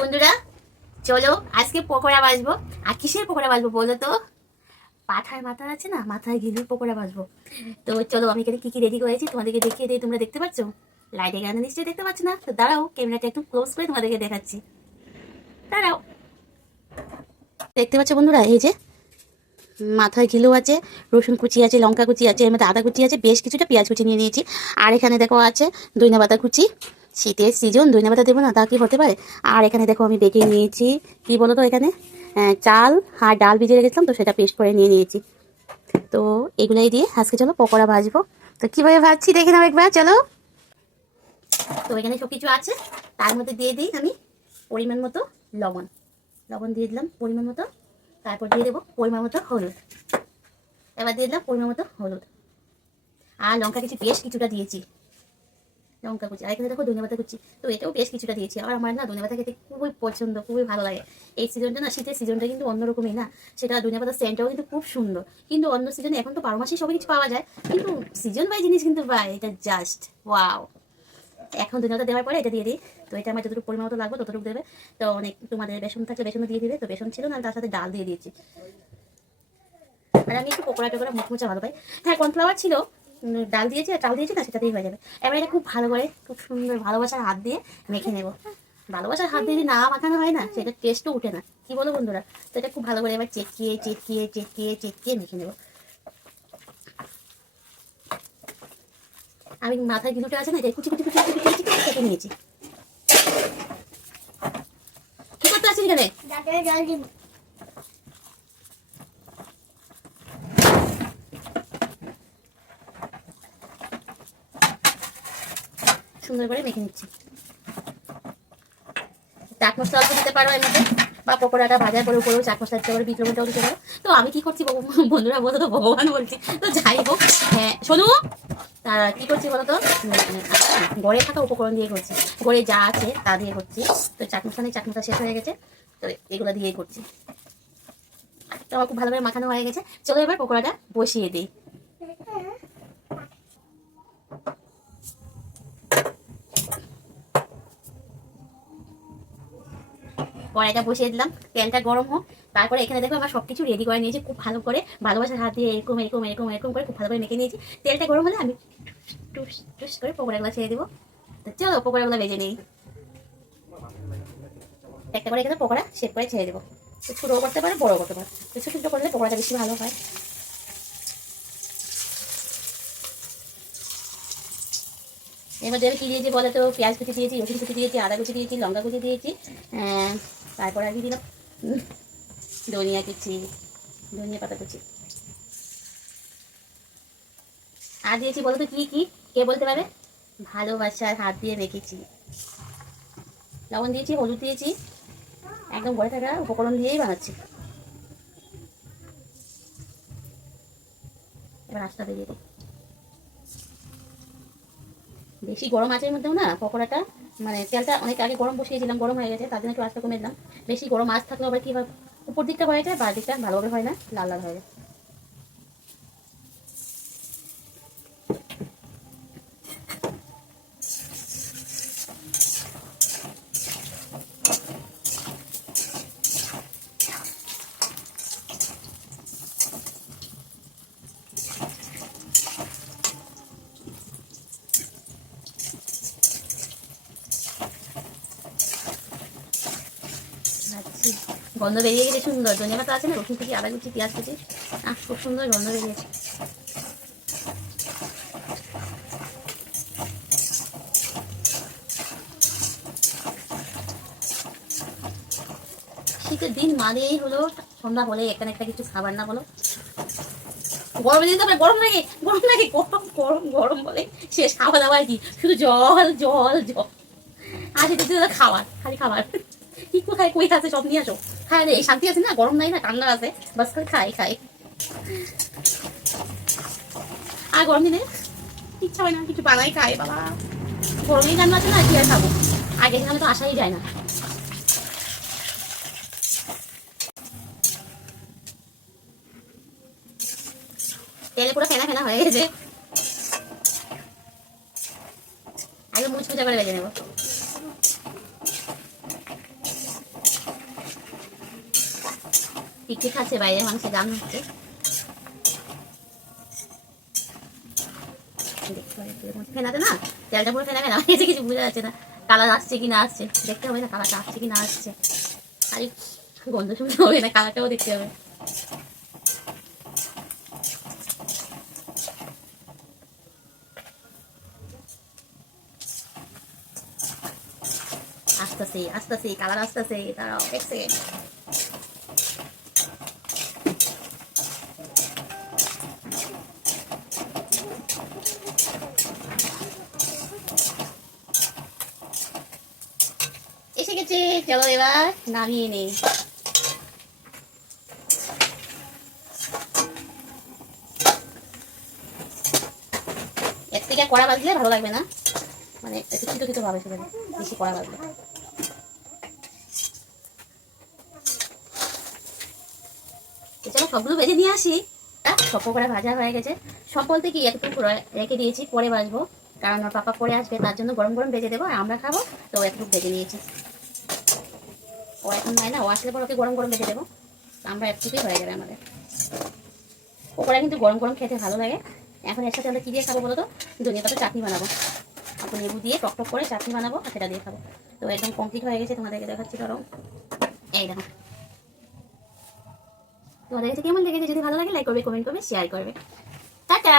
বন্ধুরা চলো আজকে পকোড়া ভাজবো। আর কিসের পকোড়া ভাজবো বলো তো? পাঠার মাথা আছে না, মাথায় ঘিলুর পকোড়া ভাজবো। তো চলো আমি এখানে কি কি রেডি করেছি তোমাদেরকে দেখিয়ে দিই। তোমরা দেখতে পাচ্ছ? লাইটে গান নিশ্চয়ই দেখতে পাচ্ছ না? তো দাঁড়াও, ক্যামেরাটা একটু ক্লোজ করে তোমাদেরকে দেখাচ্ছি। দাঁড়াও, দেখতে পাচ্ছ বন্ধুরা? এই যে মাথায় ঘিলু আছে, রসুন কুচি আছে, লঙ্কা কুচি আছে, এর মধ্যে আদা কুচি আছে, বেশ কিছুটা পেঁয়াজ কুচি নিয়ে নিয়েছি। আর এখানে দেখো আছে ধনিয়া পাতা কুচি। শীতের সিজন, ধনিয়া পাতা দেবো না তা কি হতে পারে? আর এখানে দেখো আমি বেটে নিয়েছি কি বলো তো, এখানে চাল আর ডাল ভিজিয়ে রেখেছিলাম, তো সেটা পেস্ট করে নিয়ে নিয়েছি। তো এগুলাই দিয়ে আজকে চলো পকোড়া ভাজবো। তো কীভাবে ভাজছি দেখে নাও একবার, চলো। তো এখানে সব কিছু আছে, তার মধ্যে দিয়ে দিই আমি পরিমাণ মতো লবণ। লবণ দিয়ে দিলাম পরিমাণ মতো, তারপর দিয়ে দেবো পরিমাণ মতো হলুদ। এবার দিয়ে দিলাম পরিমাণ মতো হলুদ, আর লঙ্কা কুচি বেশ কিছুটা দিয়েছি, লঙ্কা কুচি। আর এখানে দেখো ধনিয়া পাতা কুচি, তো এটাও বেশ কিছুটা দিয়েছি। আর আমার না ধনিয়া পাতা খেতে খুবই পছন্দ, খুবই ভালো লাগে। এই সিজনটা না, শীতের সিজনটা কিন্তু অন্যরকমই না, সেটা ধনিয়া পাতার সেন্টটাও কিন্তু খুব সুন্দর। কিন্তু অন্য সিজনে এখন তো 12 মাসেই সব কিছু পাওয়া যায়, কিন্তু সিজন বাই জিনিস কিন্তু পাই, এটা জাস্ট ওয়াও। এখন ধনিয়া পাতা দেওয়ার পরে এটা দিয়ে দিই। তো এটা আমার যতটুকু পরিমাণ মতো লাগবে ততটুকু দেবে। তো অনেক তোমাদের বেসন থাকলে বেসনও দিয়ে দিবে, তো বেসন ছিল না, তার সাথে ডাল দিয়ে দিয়েছি। আর আমি একটু পকোড়া টকোড়া মুচমুচা ভালো পাই। হ্যাঁ, কর্নফ্লাওয়ার ছিল, ডাল দিয়েছি আর চাল দিয়েছি না, সেটাতেই হয়ে যাবে। এবার এটা খুব ভালো করে, খুব সুন্দর ভালোবাসার হাত দিয়ে মেখে নেব। ভালোবাসার হাত দিয়ে যদি না মাখানো হয় না, সেটা টেস্টও উঠে না, কি বলো বন্ধুরা? তো এটা খুব ভালো করে এবার চেকিয়ে চেকিয়ে চেকিয়ে চেকিয়ে মেখে নেব। আমি মাথায় গিলুটা আছে না, এটা কুচি কুচি কুচি কুচি কুচি কুচি কেটে নিয়েছি। কি করতে আছিস এখানে? সুন্দর করে মেখে নিচ্ছি। চাট মশলা অল্প দিতে পারো এর মধ্যে, বা পকোড়াটা ভাজার পরে উপরেও চাট মশলা দিতে পারো, বিট লবণটাও দিতে পারো। তো আমি কি করছি বন্ধুরা বলতো, তো ভগবান বলছি, তো যাই হোক। হ্যাঁ শোনো, তা কি করছি বলো তো, ঘরে থাকা উপকরণ দিয়ে করছি, ঘরে যা আছে তা দিয়ে করছি। তো চাট মশলা শেষ হয়ে গেছে, তো এগুলো দিয়েই করছি। তো আমার খুব ভালোভাবে মাখানো হয়ে গেছে। চলো এবার পকোড়াটা বসিয়ে দিই। কড়াইটা বসিয়ে দিলাম, তেলটা গরম হোক। তারপরে এখানে দেখো আমার সবকিছু রেডি করে নিয়েছি, খুব ভালো করে ভালোবাসার হাত দিয়ে এরকম এরকম এরকম এরকম করে খুব ভালো করে মেখে নিয়েছি। তেলটা গরম হলে আমি টুস টুস করে পকোড়াগুলো ছেড়ে দেবো। তো চলো পকোড়াগুলো ভেজে নিই। একটা করে এখানে পকোড়া শেপ করে ছেড়ে দেবো। তো ছোটো করতে পারো, বড়ো করতে পারো, তো ছোটো ছোটো করলে পকোড়াটা বেশি ভালো হয়। এবার আমি কী দিয়েছি বলে তো, পেঁয়াজ কুচি দিয়েছি, রসুন কুচি দিয়েছি, আদা কুচি দিয়েছি, লঙ্কা কুচি দিয়েছি, তারপর আর কি দিলাম, ধনিয়া কুচি, ধনিয়া পাতা কুচি। আর দিয়েছি বলো তো কি কি, কে বলতে পারবে? ভালোবাসার হাত দিয়ে মেখেছি। লবণ দিয়েছি, হলুদ দিয়েছি, একদম ঘরে থাকা উপকরণ দিয়েই বানাচ্ছি। এবার আস্তা দিয়ে দিই। বেশি গরম আঁচের মধ্যেও না পকোড়াটা, মানে তেলটা অনেক আগে গরম বসিয়েছিলাম, গরম হয়ে গেছে, তার জন্য একটু আস্তে কমে দিলাম। বেশি গরম আঁচ থাকলে আবার কি হয়, উপর দিকটা হয়ে যায়, বার দিকটা ভালোভাবে হয় না, লাল লাল হয়ে যায়। গন্ধ বেরিয়ে গেছে সুন্দর, ধনিয়া পাতা আছে না, রসুন কুচি, আদা কুচি, পেঁয়াজ কুচি, খুব সুন্দর গন্ধ বেরিয়েছে। শীতের দিন মানেই হলো সন্ধ্যা হলে এখানে একটা কিছু খাবার না বলো। গরমের দিন তো গরম লাগে, গরম লাগে, গরম গরম গরম বলে শেষ, খাওয়া দাওয়া কি শুধু জল জল জল। আর সেটা খাবার, খালি খাবার। কি কোথায় কই আছে সব নিয়ে আসো, খাই রে, শান্তি আছে না, গরম নাই না, ঠান্ডা আছে, বাস করে খাই খাই। আর গরম দিনে ইচ্ছা হয় না কিছু বানাই খাই, বাবা গরমেই রান্না আছে না, কি আর খাবো। আগে দিন তো আসাই যায় না। তেলে পুরো ফেনা ফেনা হয়ে গেছে, আগে মুচমুচা করে ভেজে নেবো। টিকটিক খাচ্ছে, বাইরে মানুষের গান হচ্ছে। ফেনাতে না তেলটা পুরো ফেনা ফেনা হয়েছে, কিছু বোঝা যাচ্ছে না কালার আসছে কি না আসছে। দেখতে হবে না কালারটা আসছে কি না আসছে, আরে গন্ধ শুনতে হবে না, কালারটাও দেখতে হবে। আসতেছে আসতেছে, কালার আসতেছে, দাঁড়াও এক সেকেন্ড। এসে গেছে, চলো এবার নামিয়ে নেই। এর থেকে কড়া বাজলে ভালো লাগবে না, মানে একটু ছিটো ছিটো ভাবে সেখানে বেশি কড়া বাজলে। চলো সবগুলো ভেজে নিয়ে আসি। সব পকোড়া ভাজা হয়ে গেছে, সব বলতে কি একটু রেখে দিয়েছি, পরে ভাজবো, কারণ ওর পাপা পরে আসবে, তার জন্য গরম গরম ভেজে দেবো আর আমরা খাবো। তো একটু ভেজে নিয়েছি, ও এখন নাই না, ও আসলে পর ওকে গরম গরম ভেজে দেবো, আমরা একটুকুই হয়ে যাবে আমাদের। পকোড়া কিন্তু গরম গরম খেতে ভালো লাগে। এখন এর সাথে আমরা কী দিয়ে খাবো বলো তো? ধনিয়া পাতা চাটনি বানাবো, এখন লেবু দিয়ে টক টক করে চাটনি বানাবো আর সেটা দিয়ে খাবো। তো একদম কমপ্লিট হয়ে গেছে, তোমাদেরকে দেখাচ্ছি। ধরো এই দেখো, তোমাদের কাছে কেমন লেগেছে? যদি ভালো লাগে লাইক করবে, কমেন্ট করবে, শেয়ার করবে। টাটা।